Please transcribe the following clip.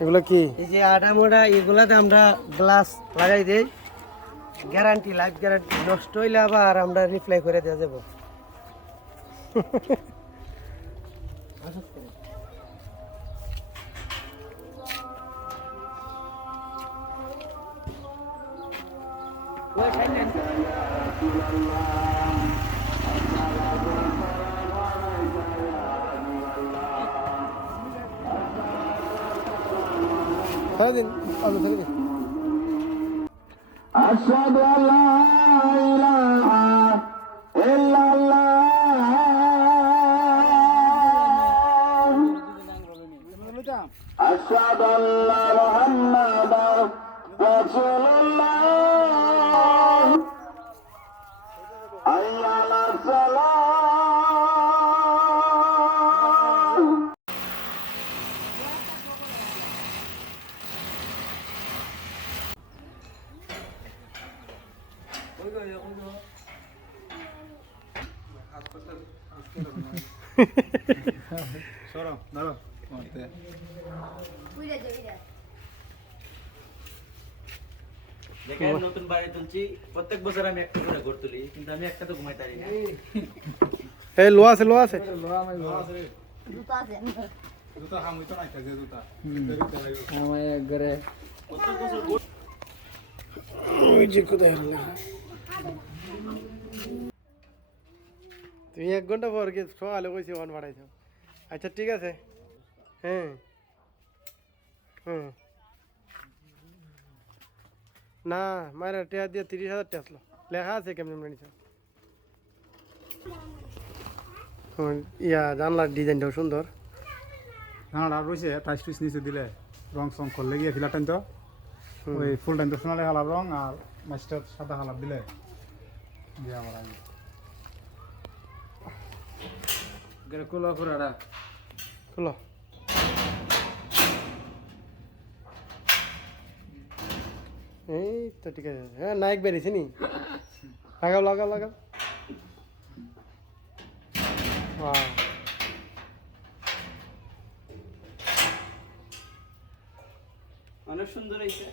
এগুলো কি? এই যে আটা মোটা এগুলাতে আমরা গ্লাস লাগাই দেই, গ্যারান্টি, লাইফ গ্যারান্টি। নষ্ট হইলে আবার আমরা রিপ্লাই করে দেওয়া যাবো। সারাদিন আলো থাকে দিন। আশহাদু আল্লা ইলাহা ইল্লাল্লাহ আশহাদু আল্লা মুহাম্মাদার রাসূলুল্লাহ হাইয়া আলাস সালাহ সরো দাঁড়াও মারতে দেখেন নতুন বাড়ি তুলছি, প্রত্যেক বছর আমি একটা করে ঘর তুলি, কিন্তু আমি একটা তো ঘুমাই পারি না। এই লোয়া আছে, লোয়া আছে। জুতা হামই তো নাই কাজে জুতা ওই যে কোথায় হলো? তুমি 1 ঘন্টা পর গিয়ে সকালে কইছি অন বাড়াইছো। আচ্ছা ঠিক আছে। হ্যাঁ হুম না মায়ের টিয়া দিয়ে 30,000 টাকা আসলো, লেখা আছে কেমন নিছ। ইয়া জানলার ডিজাইনটাও সুন্দর। হ্যাঁ আর রয়েছে টাইস টুইস নিচে দিলে রং সং করলে গিয়ে ফিলা টাইম তো ওই ফুল টাইম তো সোনালি কালার রং আর মাস্টার সাদা কালার দিলে দিয়ে আমার আগে খুলো এই তো ঠিক আছে। হ্যাঁ নায়ক বেরিয়েছে নি, লাগাও লাগাও লাগাও। বাহ অনেক সুন্দর হয়েছে।